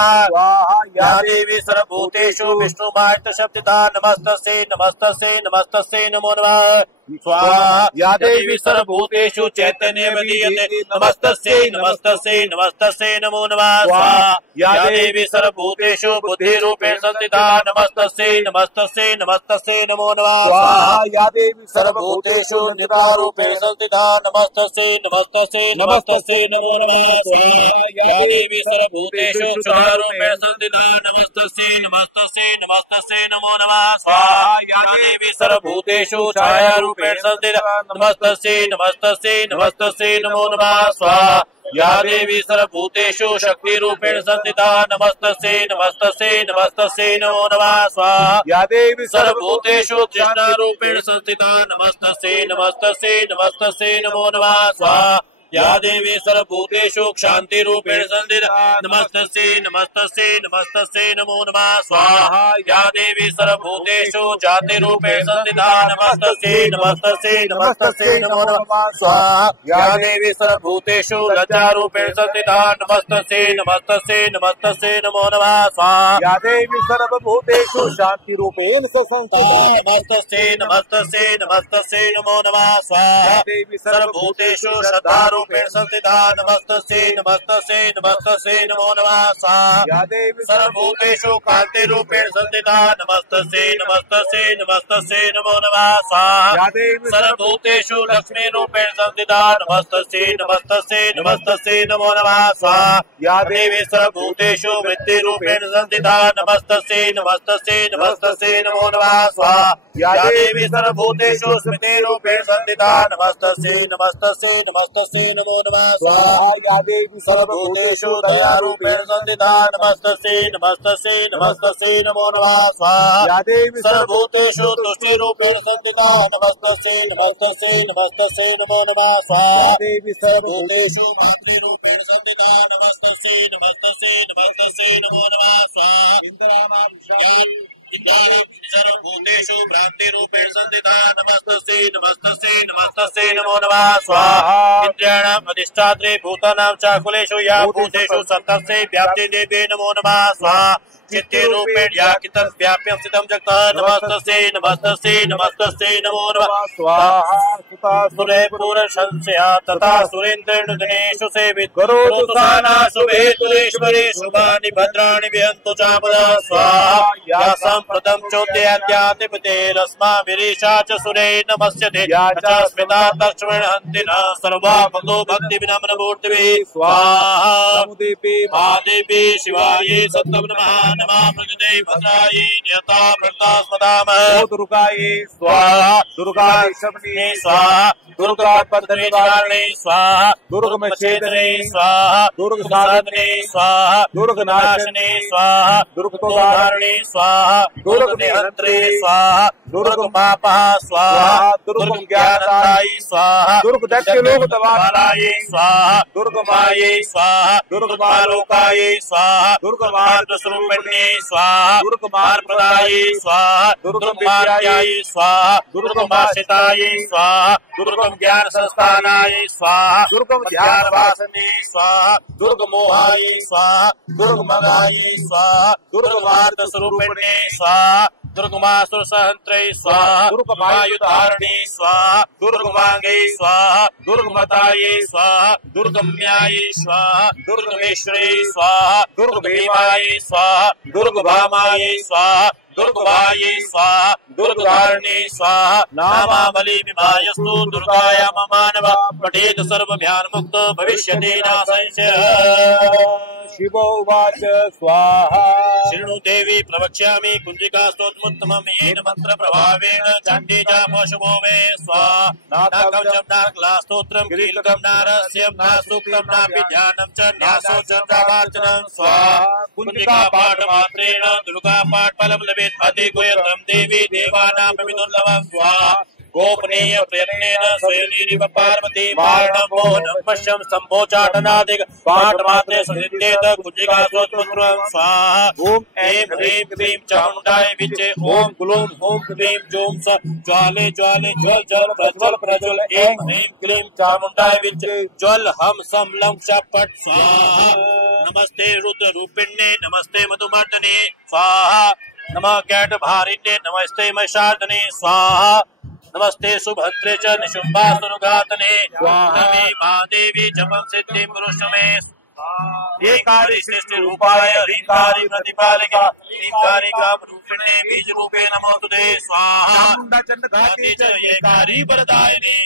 या देवी सर्वभूतेषु विष्णुमायत शब्दिता नमस्तस्यै नमस्तस्यै नमस्तस्यै नमो नमः स्वाहा या देवी सर्वभूतेषु चैतन्य विधीयते नमस्तस्यै नमस्तस्यै नमस्तस्यै नमो नमः स्वाहा या देवी सर्वभूतेषु बुद्धिरूपेण संस्थिता नमस्तस्यै नमस्तस्यै नमस्तस्यै नमो नमः स्वाहा या देवी सर्वभूतेषु निरारूपेण संस्थिता नमस्तस्यै नमस्तस्यै नमस्तस्यै नमो नमः स्वाहा या देवी सर्वभूतेषु क्षुधारूपेण संस्थिता नमस्तस्यै नमस्तस्यै नमस्तस्यै नमो नमः स्वाहा या देवी सर्वभूतेषु छायारूपेण संस्थिता नमस्तस्यै नमस्तस्यै नमस्तस्यै नमो नमः स्वाहा या देवी सर्वभूतेषु शक्तिरूपेण संस्थिता नमस्तस्यै नमस्तस्यै नमस्तस्यै नमो नमः स्वाहा या देवी सर्वभूतेषु तृष्णारूपेण संस्थिता नमस्तस्यै नमस्तस्यै नमस्तस्यै नमो नमः स्वाहा या देवी सर्वभूतेषु क्षान्तिरूपेण संस्थिता नमस्तस्यै नमस्तस्यै नमस्तस्यै नमो नमः स्वाहा या देवी सर्वभूतेषु जातिरूपेण संस्थिता नमस्तस्यै नमस्तस्यै नमस्तस्यै नमो नमः स्वाहा या देवी सर्वभूतेषु लज्जारूपेण संस्थिता नमस्तस्यै नमस्तस्यै नमस्तस्यै नमो नमः स्वाहा या देवी सर्वभूतेषु शान्तिरूपेण संस्थिता नमस्तस्यै नमस्तस्यै नमस्तस्यै नमो नमः स्वाहा देवी सर्वभूतेषु श्रद्धारूपेण संस्थिता नमस्तस्यै नमस्तस्यै नमस्तस्यै नमो नमः स्वाहा या देवी सर्वभूतेषु कान्तिरूपेण संस्थिता नमस्तस्यै नमस्तस्यै नमस्तस्यै नमो नमः स्वाहा या देवी सर्वभूतेषु लक्ष्मीरूपेण संस्थिता नमस्तस्यै नमस्तस्यै नमस्तस्यै नमो नमः स्वाहा या देवी सर्वभूतेषु वृत्तिरूपेण संस्थिता नमस्तस्यै नमस्तस्यै नमस्तस्यै नमो नमः स्वाहा या देवी सर्वभूतेषु स्मृतिरूपेण संस्थिता नमस्तस्यै नमस्तस्यै नमस्तस्यै नमो नमः स्वाहा या देवी सर्वभूतेषु दयारूपेण संस्थिता नमस्तस्यै नमस्तस्यै नमस्तस्यै नमो नमः स्वाहा या देवी सर्वभूतेषु तुष्टिरूपेण संस्थिता नमस्तस्यै नमस्तस्यै नमस्तस्यै नमो नमः स्वाहा देवी सर्वभूतेषु मातृरूपेण संस्थिता नमस्तस्यै नमस्तस्यै नमस्तस्यै नमो नमः स्वाहा सर्वभूतेषु भ्रान्तिरूपेण संस्थिता नमस्तस्यै नमस्तस्यै नमस्तस्यै नमो नमः स्वाहा इंद्रियाणाम् अधिष्ठात्रे भूतानां चाकुलेषु या भूतेषु सप्तस्यै व्याप्ते देवे नमो नमः स्वाहा चित्ते रूपेण या कितं व्याप्य स्थितं जगतः नमस्तस्यै नमस्तस्यै नमस्तस्यै नमो नमः स्वाहा सुता सुरे पूर्णशंस्या तथा सुरेन्द्रेण दिनेषु सेवित करोतु साना शुभेतुरेश्वरी शुभानि भद्राणि विहन्तु चापदा स्वाहा या सम्प्रदं चोदयाद्यातिपतेरस्माभिरीशा च सुरे नमस्यते या च स्मिता तस्मिन् हन्ति न सर्वापदो भक्तिविनम्रमूर्तिभिः स्वाहा देवी महादेवी शिवायै सत्तं नमः नमः प्रकृते भद्रायै नियता प्रतास्मदामः दुर्गायै स्वाहा दुर्गा शब्दे स्वाहा दुर्गा पद्मनिवारणे स्वाहा दुर्गमच्छेदने स्वाहा दुर्गसाधने स्वाहा दुर्गनाशने स्वाहा दुर्गतोदाहरणे स्वाहा दुर्गनिहन्त्रे स्वाहा दुर्ग पापः स्वाहा दुर्ग ज्ञानदायी स्वाहा दुर्ग दैत्य लोक दवारायै स्वाहा दुर्ग मायै स्वाहा दुर्ग मालोकायै स्वाहा दुर्ग मार्ग स्वरूपिण्यै स्वाहा दुर्ग प्रदायै स्वाहा दुर्ग मार्ग्यायै स्वाहा दुर्ग मासितायै स्वाहा दुर्ग ज्ञान संस्थानायै स्वाहा दुर्ग ध्यान वासने स्वाहा दुर्ग मोहायै स्वाहा दुर्ग मदायै स्वाहा दुर्ग मार्ग स्वरूपिण्यै स्वाहा दुर्ग मासुर सहंत्रै स्वाहा दुर्ग वायुधारिणी स्वाहा दुर्ग मांगै स्वाहा दुर्ग मतायै स्वाहा दुर्ग म्यायै स्वाहा दुर्ग मेश्वरै स्वाहा दुर्ग भीमायै स्वाहा दुर्ग भामायै स्वाहा दुर्ग भायै स्वाहा दुर्ग धारिणी स्वाहा नामावली विमायस्तु दुर्गाया मानव पठेत सर्वभ्यान् मुक्तो भविष्यति न संशयः। शिवो उवाच स्वाहा शृणु देवी प्रवक्ष्यामि कुञ्जिका स्तोत्रमुत्तमं येन मंत्र प्रभावेण चण्डी च पशुभो मे स्वाहा नाकवचं नाकला स्तोत्रं कीलकं नारस्यं न सूक्तं नापि ध्यानं च न्यासो च प्रावाचनं स्वाहा कुञ्जिका पाठमात्रेण दुर्गा पाठफलं लभेत् अतिगुह्यतरं देवी देवानामपि स्वाहा गोपनीय प्रयत्नेन स्वयनिरिव पार्वती मारणं मोहनं पश्यं सम्भोचाटनादिक पाठमात्रे संसिद्धेत कुञ्जिका स्तोत्रं स्वाहा ओम ऐं ह्रीं क्लीं चामुण्डाय विचे ओम ग्लूं हूं क्लीं जूं स ज्वाले ज्वाले ज्वल जल प्रज्वल प्रज्वल ऐं ह्रीं क्लीं चामुण्डाय विचे ज्वल हम सम लं शपथ स्वाहा नमस्ते रुद्र रूपिण्ये नमस्ते मधुमर्दने स्वाहा नमः कैटभारिण्ये नमस्ते महिषार्दने स्वाहा नमस्ते सुभद्रे च निशुम्भासुरघातने स्वाहा महादेवी जपं सिद्धिं पुरुष मे एकारी सृष्टि रूपाय ह्रींकारी प्रतिपालिका ह्रींकारी काम रूपिणे बीज रूपे नमोस्तुते स्वाहा चामुण्डाचण्डघाती च एकारी वरदायिनी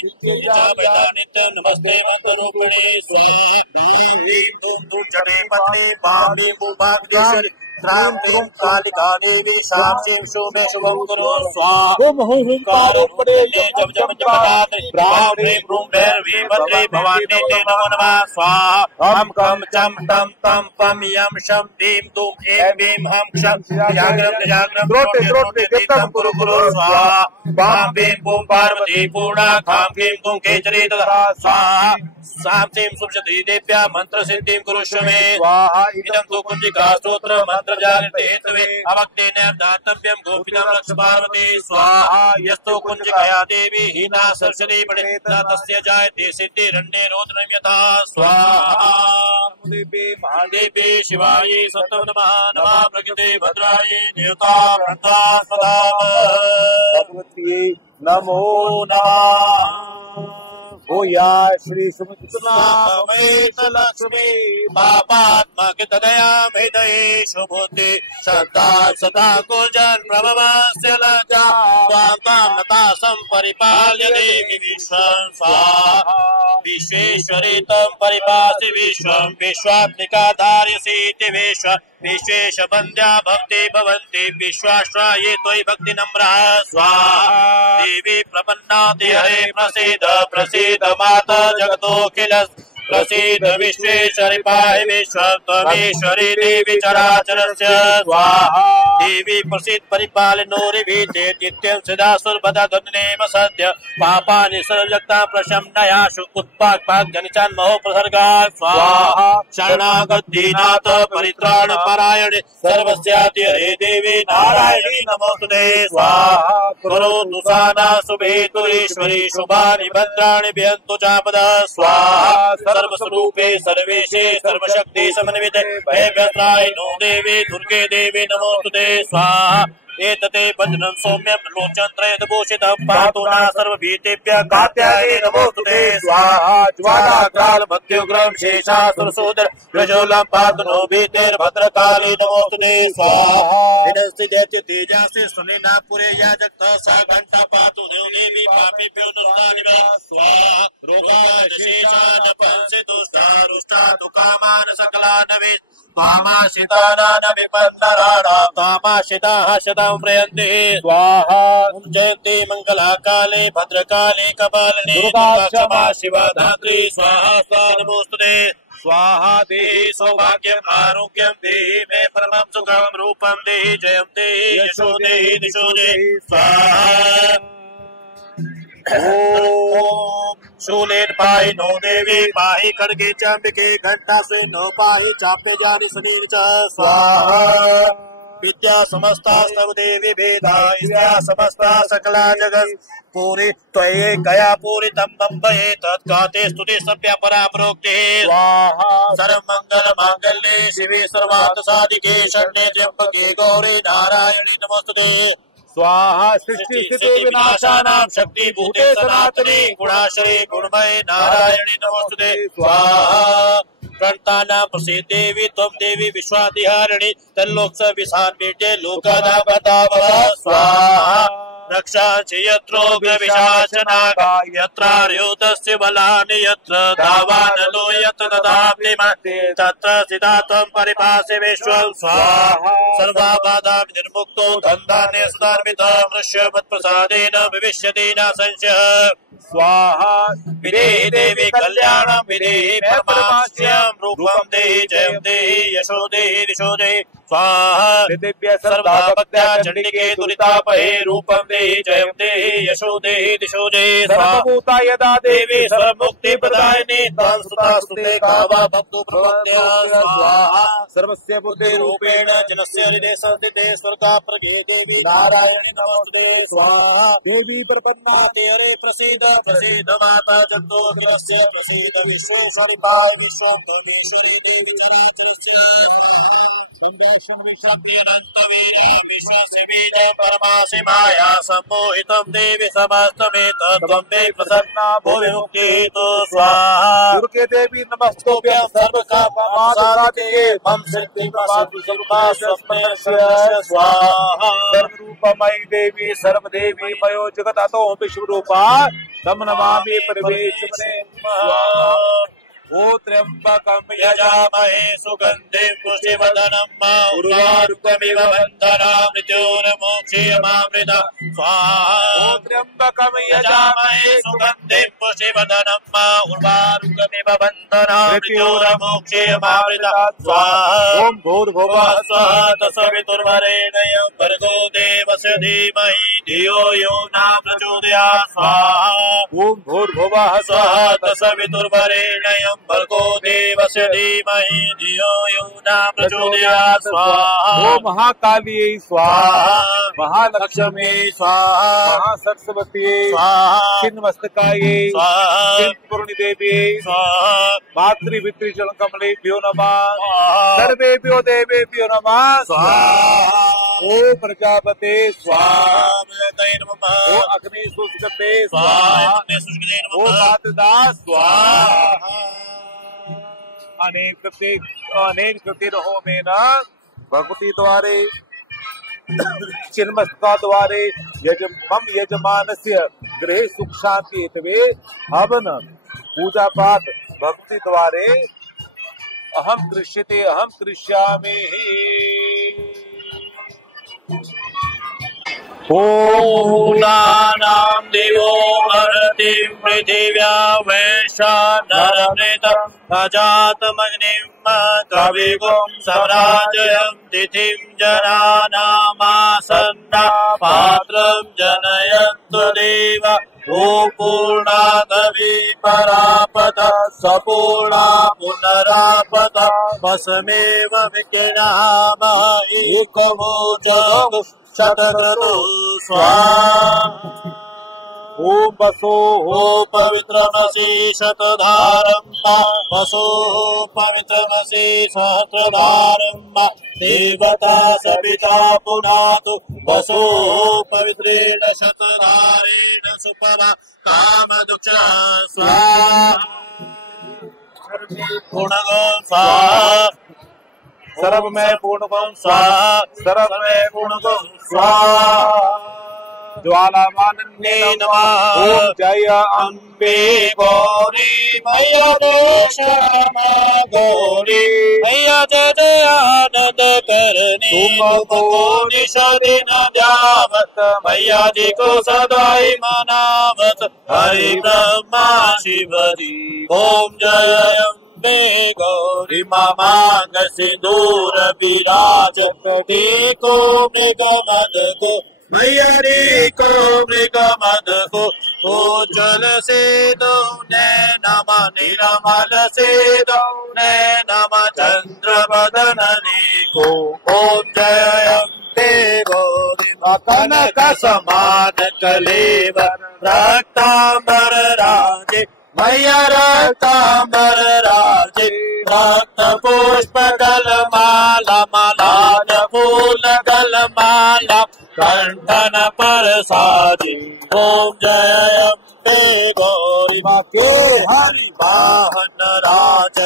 नित्य नमस्ते मंत्र रूपिणे स्वाहा ह्रीं धूं धूं जटे पत्नी बां बीं बूं भागदेश्वरी त्रां क्लीं कालिका देवी साक्षीं शुभे शुभं कुरु स्वाहा हुम हुंकारोपणे जप जप जपनाथ ब्राह्म ह्रीं ब्रूं भैरवी भद्रे भवानी ते नमो नमः स्वाहा हम कम चम टम तम पम यम शम दीं दूं ऐं बीं हम क्षम जागरम जागरम द्रोटे कीर्तन कुरु कुरु स्वाहा बां बीं बूं पार्वती पूर्णा खां क्लीं दूं केचरी तथा स्वाहा साक्षीं सुषधी देव्या मंत्र सिद्धिं कुरुष्व मे स्वाहा इदं तु कुञ्जिका स्तोत्र मंत्र जागृते हेतवे अवक्तेन दातव्यं गोपिनां लक्ष पार्वती स्वाहा यस्तो कुञ्जिकया देवी हीना सरसरी पठेत् न तस्य जायते सिद्धिरण्ये रोदनं यथा स्वाहा देवी महादेवी शिवायै सत्तं नमः नमः प्रकृते भद्रायै नियुता वृन्दा सदा भगवती नमो नमः। ओ या श्री सुमित्रा लक्ष्मी पापात्मक तदया हृदये शुभुद्धि सदा सदा कुजन प्रभवस्य लज्जा स्वाकामता संपरिपाल्य देवी विश्वं स्वाहा विश्वेश्वरी तं परिपासि विश्वं विश्वात्मिका धार्यसीति विश्व विशेष बंध्या भक्ति भवन्ति विश्वाश्रये त्वयि भक्ति नम्रः स्वाहा देवी प्रपन्नाति हरे प्रसीद प्रसीद माता जगतोऽखिल प्रसीद विश्वेश्वरि पाहि विश्वं त्वमीश्वरी देवी चराचरस्य स्वाहा देवी प्रसीद परिपालनोरिभीते नित्यं सदा सर्वदा धन्येव सद्य पापानि सर्वजगता प्रशमनयाशु उत्पादपाग्निचान् महो प्रसर्गा स्वाहा शरणागत दीनाथ परित्राण परायणे सर्वस्याति हरे देवी नारायणी नमोस्तुते स्वाहा करोतु साना शुभेतुरीश्वरी शुभानि भद्राणि भयन्तु चापदा स्वाहा सर्वस्वरूपे सर्वेशे सर्वशक्ति समन्विते भयभ्यस्त्राय नो देवी दुर्गे देवी नमोस्तुते स्वाहा एतते वज्रं सौम्यं लोचनत्रयदभूषितं पातु न सर्वभीतेभ्यः कात्यायने नमोस्तुते स्वाहा ज्वालाग्राल मध्योग्रं शेषासुरसोदर प्रज्वलं पातु नो भीतेर्भद्रकाली नमोस्तुते स्वाहा इदस्ति दैत्य तेजासे सुनेना पुरे याजक्तः सा घंटा पातु देवी पापिभ्यो नुस्तानिव स्वाहा रोगान् शेषान् पंसि दुष्टा दुःखामान् सकलान् वे त्वामाश्रितानां विपन्नराणां त्वामाश्रिताः शतं प्रयन्ति स्वाहा जयन्ति मङ्गलाकाले भद्रकाले कपालिनी दुर्गा क्षमा शिवा धात्री स्वाहा स्वाहा नमोस्तुते स्वाहा देहि सौभाग्यम आरोग्यम देहि मे परमं सुखम रूपम देहि जयम देहि यशो देहि दिशो देहि स्वाहा। ओम शूलेन पाहि नो देवी पाहि खड्गे चाम्बिके घंटा से नो पाहि चापे जानि सनील च स्वाहा। विद्या समस्ता सर्वदेवी भेदा विद्या समस्ता सकला जगत् पूरी त्वये गया पूरितं बम्बये तत्काते स्तुति सभ्य परा प्रोक्ते स्वाहा। सर्वमंगल मांगल्ये शिवे सर्वार्थ साधिके शरण्ये त्र्यंबके गौरी नारायणी नमोस्तुते स्वाहा। सृष्टि स्थिति विनाशानां शक्ति भूते सनातनी गुणाश्रये गुणमये नारायणी नमोस्तुते स्वाहा। प्रणतानां प्रसीद देवी त्वं देवी विश्वादिहारिणी तल्लोक विशान बीजे लोकानां बतावः स्वाहा। रक्षांसि यत्रोग्रविशाचनागा यत्रार्युतस्य बलानि यत्र धावानलो यत्र ददाम्निमते तत्र स्थिता त्वं परिपासि विश्वं स्वाहा। सर्वाबाधा निर्मुक्तो धन्धान्य सदार्मितः मनुष्यमत्प्रसादेन भविष्यति न संशयः स्वाहा। विदेहि देवी कल्याणं विदेहि परमास्यं रूपं देहि जयं देहि यशो देहि दिशो देहि स्वाहा। दिव्य सर्वभक्त्या चंडिके दुरितापहे रूपं देहि जयं देहि यशो देहि दिशो देहि सर्वभूता यदा देवी सर्वमुक्ति प्रदायिनी तां स्तुते कावा भक्तो प्रपद्या स्वाहा। सर्वस्य बुद्धि रूपेण जनस्य हृदये संस्थिते स्वर्गा प्रगे देवी नारायणी नमोस्तुते स्वाहा। देवी प्रपन्ना हरे प्रसीद प्रसीद माता जगदोऽखिलस्य प्रसीद विश्वेश्वरि पाहि विश्वं त्वमेश्वरी देवी चराचरस्य संवेशं विश्वप्रियनन्तवीरा विश्वस्य बीजं परमासि माया सम्मोहितं देवी समस्तमेतत्त्वं मे प्रसन्ना भुवि मुक्तिहेतु स्वाहा। दुर्गे देवी नमस्तुभ्यं सर्वकामादिके मम शक्तिमास्तु सर्वस्मस्य स्वाहा। सर्वरूपमयी देवी सर्वदेवी मयो जगतो विश्वरूपा तम नमामि परमेश्वरे स्वाहा। ओ त्र्यंबकं यजामहे सुगन्धिं पुष्टिवर्धनम् उर्वारुकमिव बन्धनां मृत्योर्मोक्षयमामृता स्वाहा। ओ त्र्यंबकं यजामहे सुगन्धिं पुष्टिवर्धनम् उर्वारुकमिव बन्धनां मृत्योर्मोक्षयमामृता स्वाहा। ओम भूर्भुवः स्वः तत्सवितुर्वरेण्यं भर्गो देवस्य धीमहि धियो यो न प्रचोदयात् स्वाहा। ओम भूर्भुवः स्वः तत्सवितुर्वरेण्यं भर्गो देवस्य धीमहि धियो यो न प्रचोदयात् स्वाहा। ओम महाकालियै स्वाहा। महालक्ष्मी स्वाहा। महासरस्वती स्वाहा। छिन्नमस्तकायै स्वाहा। चिन्तपूर्णि देव्यै स्वाहा। मातृविद्रिजलकमलेभ्यो नमः। सर्वेभ्यो देवेभ्यो नमः स्वाहा। ओ प्रजापते स्वाहा। नमः। ओ अग्नि शुष्कते स्वाहा। स्वाहा। ओ मातदास स्वाहा। अनेक कृतिर होमेन भगवती द्वारे चिन्मस्ता द्वारे मम यजमानस्य गृहे सुख शांति हेतवे हवन पूजा पाठ भक्ति द्वारे अहम कृष्यते अहम कृष्यामि। पूर्णानां दिवो हरति पृथिव्या वैश्वानरमृतं अजातमग्निं कविगुं स्वराजयं तिथिं जनानामासन्ना पात्रं जनयन्तु देव ओ पूर्णादवि परापत सपूर्णा पुनरापत वसमेव विज्ञामः एकमोचं शतक्रतु स्वाहा। ओम बसो ओ पवित्रमसि शतधारं वसो पवित्रमसि सहस्रधारं देवता सविता पुनातु वसो पवित्रेण शतधारेण सुपमा कामदुक्ष स्वाहा। गुणगो स्वाहा। सर्व में पूर्ण गो स्वाहा। सर्व में पूर्ण गो स्वाहा। ज्वालामानन्ये नमः। ओम जय अम्बे गौरी मैया देश गौरी मैया जय आनंद करनी तुमको निशा दिन जावत मैया जी को सदाई मनावत हरि ब्रह्मा शिव जी। ओम जय अम्बे गौरी मामांग सिंदूर विराज टेको मृगमद को मैया रे को मृगमद को जल से दो नैनम निरमल से दो नैनम चंद्र बदन को ओम जय अम्बे गौरी कनक समान कलेवर रक्तांबर राजे मैया रक्तांबर राजे रक्त पुष्प गल माला मालान फूल गल माला कंठन पर साजी ओम जय अम्बे गौरी के हरि वाहन राज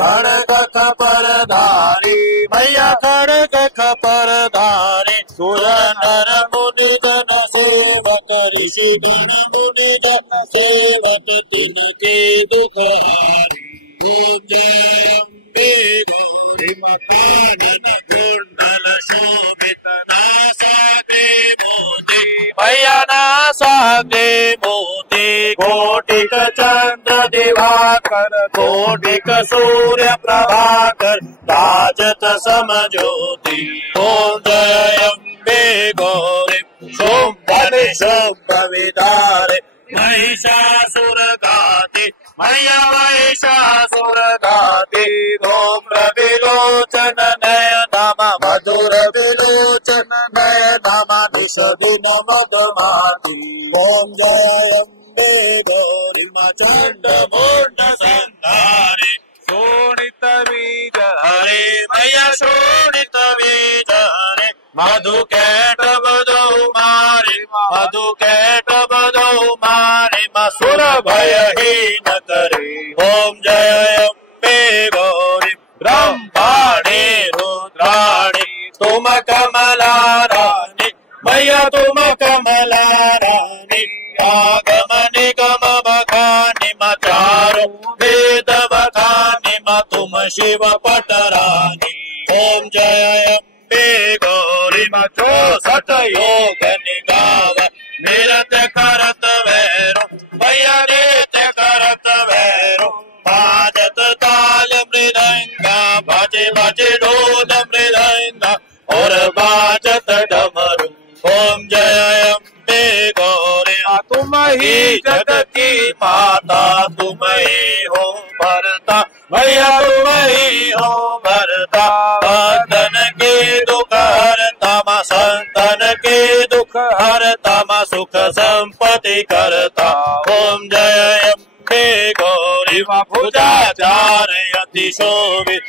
खड़ग खपर धारी मैया खड़ग खपर धारी सुर नर मुनि जन सेवक ऋषि गण मुनि जन सेवक तिनके दुख हारी ओम जय अम्बे गौरी कानन कुंडल शोभित नासाग्रे मोती मैया नासाग्रे मोती कोटिक चंद्र दिवाकर कोटिक सूर्य प्रभाकर राजत समज्योति ओम जय अम्बे गौरी शुंभ शुंभ विदारे महिषासुर गाते मैया महिषासुर गाते धूम्र विलोचन नयनम मधुर विलोचन नयनम निषदिन मधुमाति ओम जय अम्बे गौरी चंड मुंड संहारे शोणित बीज हरे मैया शोणित बीज हरे मधु कैटभ दो मारे मधु कैटभ दो मारे मसुर भयहीन करे ओम जय अम्बे गौरी ब्रह्माणे रुद्राणे तुम कमला रानी मैया तुम कमला रानी आगम निगम बखानी चारो वेद बखानी तुम शिव पटरानी ओम जय अम्बे गौरी जो सत योग निगाव निरत करत वैरो मैया रेत करत वैरो बाजत ताल मृदंगा बाजे बाजे ढोल मृदंगा और बाजत डमरू ओम जय अम्बे गौरी तुम ही जग की माता तुम ही हो भरता मैया तुम ही हो भरता बंधन के दुख हरता मा संतन के दुख हरता मा सुख संपत्ति करता ओम जय अम्बे गौरी भुजाचार अति शोभित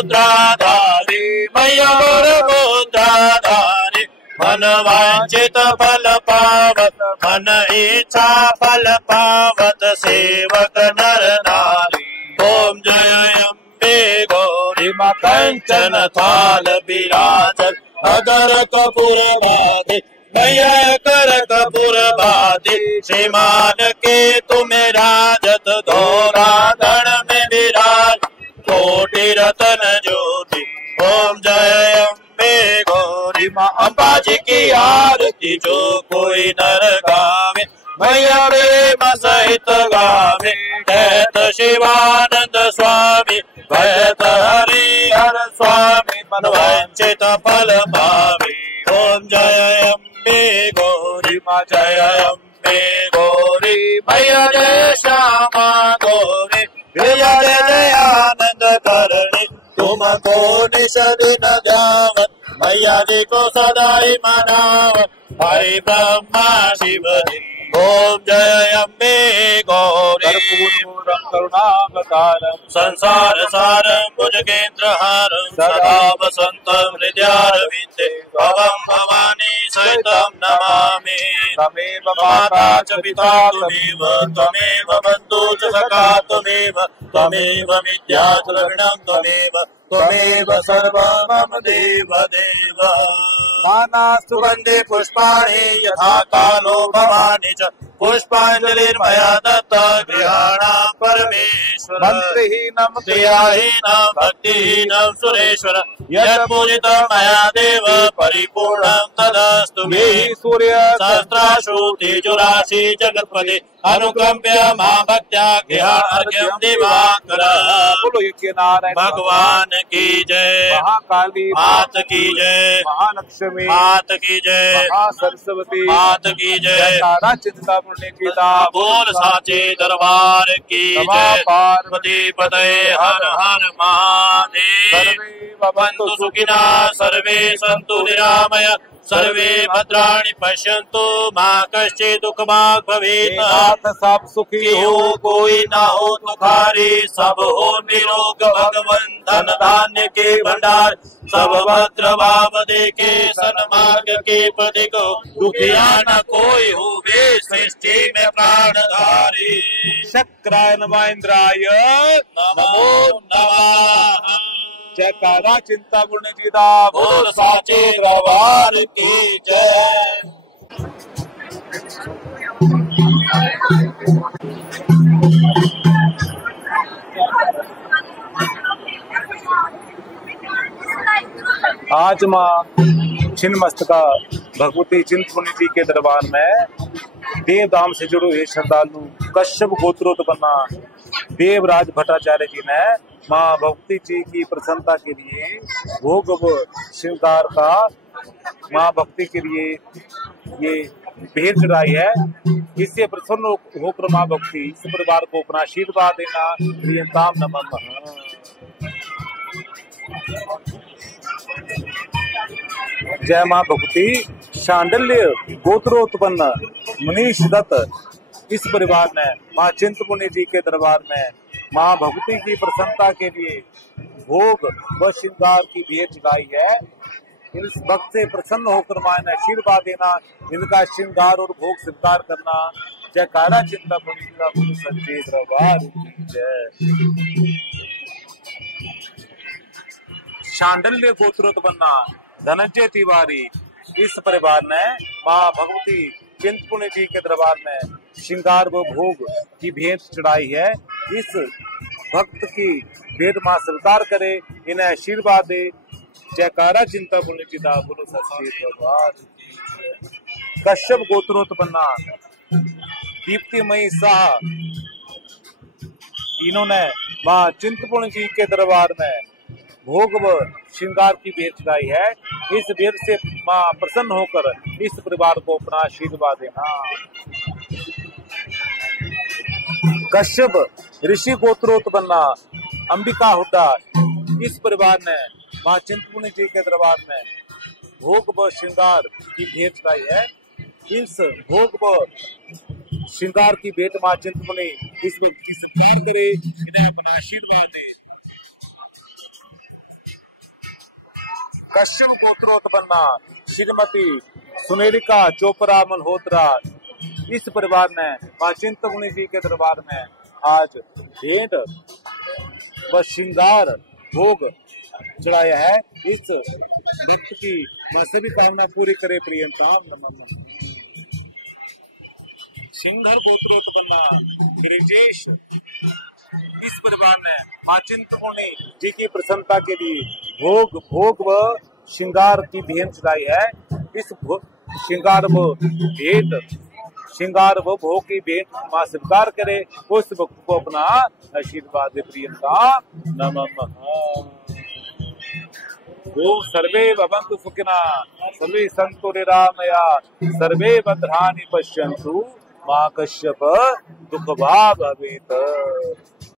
परमुद्राधारी मैया परमुद्राधारी मन वांछित फल पावत मन इच्छा फल पावत सेवक नर नारी ओम जय अम्बे गौरी कंचन थाल विराजत अगर कपूर बाधे मैया कर कपूर बाधे श्रीमान के तुम्हें राजत धोरा धन में विराज कोटि रतन ज्योति ओम जय अम्बे गौरी माँ अम्बा जी की आरती जो कोई नर गावे मैया प्रेम सहित गावे कहत शिवानंद स्वामी कहत हरिहर स्वामी मन वांछित फल पावे ओम जय अम्बे गौरी माँ जय अम्बे गौरी मैया जय श्यामा गौरी मैया जय आनंद करणी तुमको निश दिन ध्यावत मैया जी को सदाई मनावत हरि ब्रह्मा शिव जी ओम जय अम्बे गौरी करुणावतारम संसार सारम भुजगेन्द्रहारम सदा वसंतम हृदयारविंदे भवम भवानी सहितं नमामि तमेव माता च पिता त्वमेव त्वमेव बन्धु च सखा त्वमेव त्वमेव विद्या च द्रविणं त्वमेव त्वमेव सर्वं मम देव नानास्तु वन्दे पुष्पाणि यथा कालो भवानि च पुष्पांजलिर्मया दत्ता गृहाणां परमेश्वर मंत्रहीनं क्रियाहीनं भक्तिहीनं सुरेश्वर यत्पूजितं मया देव परिपूर्णं तदस्तु मे सूर्य सहस्राशु तेजोराशि जगत्पते अनुकंप्य मां भक्त्या गृहार्घ्यं दिवाकर। बोलो ये नारायण भगवान की जय। महाकाली मात की जय। महालक्ष्मी मात की जय। महासरस्वती मात की जय। तारा चिंतामणि की बोल साचे दरबार की जय। पार्वती पते हर हर महादेव। भवन्तु सुखिनः सर्वे सन्तु निरामया सर्वे भद्राणि पश्यन्तु मा कश्चित् दुःखभाग् भवेत्। सब सुखी हो कोई ना हो तुखारी सब हो निरोग भगवन धन धान्य के भंडार सब भद्र भाव देखे सन्मार्ग के प्रतीक दुखिया न कोई हो वे सृष्टि में प्राणधारी। शक्राय नमः इंद्राय नमो नमः। जयकारा चिंतामणि जी दा बोल साचे दरबार की जय। आज माँ छिन्नमस्तिका भगवती चिंतपूर्णी जी के दरबार में देवधाम से जुड़े हुए श्रद्धालु कश्यप गोत्रोत्पन्ना देवराज भट्टाचार्य जी ने माँ भगवती जी की प्रसन्नता के लिए भोग व श्रृंगार का माँ भक्ति के लिए ये भेंट चढ़ाई है। इससे प्रसन्न होकर माँ भक्ति इस परिवार को अपना आशीर्वाद देना। प्रियंताम नमः। जय माँ भगवती शांडल्य गोत्रोत्पन्न मनीष दत्त इस परिवार ने माँ चिंतपूर्णी जी के दरबार में माँ भगवती की प्रसन्नता के लिए भोग व श्रृंगार की भेंट चढ़ाई है। इस भक्त से प्रसन्न होकर माँ ने आशीर्वाद देना, इनका श्रृंगार और भोग स्वीकार करना। जयकारा चिंतपूर्णी जी का गुरु सच्चे दरबार की जय। शांडल्य गोत्रोत्पन्ना धनंजय तिवारी इस परिवार ने माँ भगवती चिंतपूर्णी जी के दरबार में श्रृंगार व भोग की भेंट चढ़ाई है। इस भक्त की भेंट माँ स्वीकार करे, इन्हें आशीर्वाद दे। जयकारा चिंतपूर्णी जी दा बोलो सच्चे दरबार। कश्यप गोत्रोत्पन्ना दीप्तिमयी शाह इन्होंने माँ चिंतपूर्णी जी के दरबार में भोग व श्रृंगार की भेंट चढ़ाई है। इस भेंट से माँ प्रसन्न होकर इस परिवार को अपना आशीर्वाद देना। कश्यप ऋषि गोत्रोत्पन्ना अंबिका हुड्डा इस परिवार ने माँ चिंतपूर्णी जी के दरबार में भोग व श्रृंगार की भेंट चढ़ाई है। इस भोग व श्रृंगार की भेंट माँ चिंतपूर्णी इस व्यक्ति की सत्कार करे, इन्हें अपना आशीर्वाद दे। कश्यप गोत्रोत्पन्ना श्रीमती सुनेलिका चोपड़ा मल्होत्रा इस परिवार ने माँ चिंतपूर्णी जी के दरबार में आज भेंट व श्रृंगार भोग चढ़ाया है। इस व्यक्ति की मैं सभी कामना पूरी करे। प्रियंताम नमः। सिंघर गोत्रोत्पन्ना ब्रिजेश इस परिवार ने माँ चिंतपूर्णी जी की प्रसन्नता के लिए भोग व श्रृंगार की भेंट चढ़ाई है। इस श्रृंगार व भोग की भेंट माँ स्वीकार करे, उस भक्त को अपना आशीर्वाद दे। प्रियंताम नमः। ओम सर्वे भवन्तु सुखिनः सर्वे सन्तु निरामया सर्वे भद्राणि पश्यन्तु माँ कश्यप दुःखभाग् भवेत्।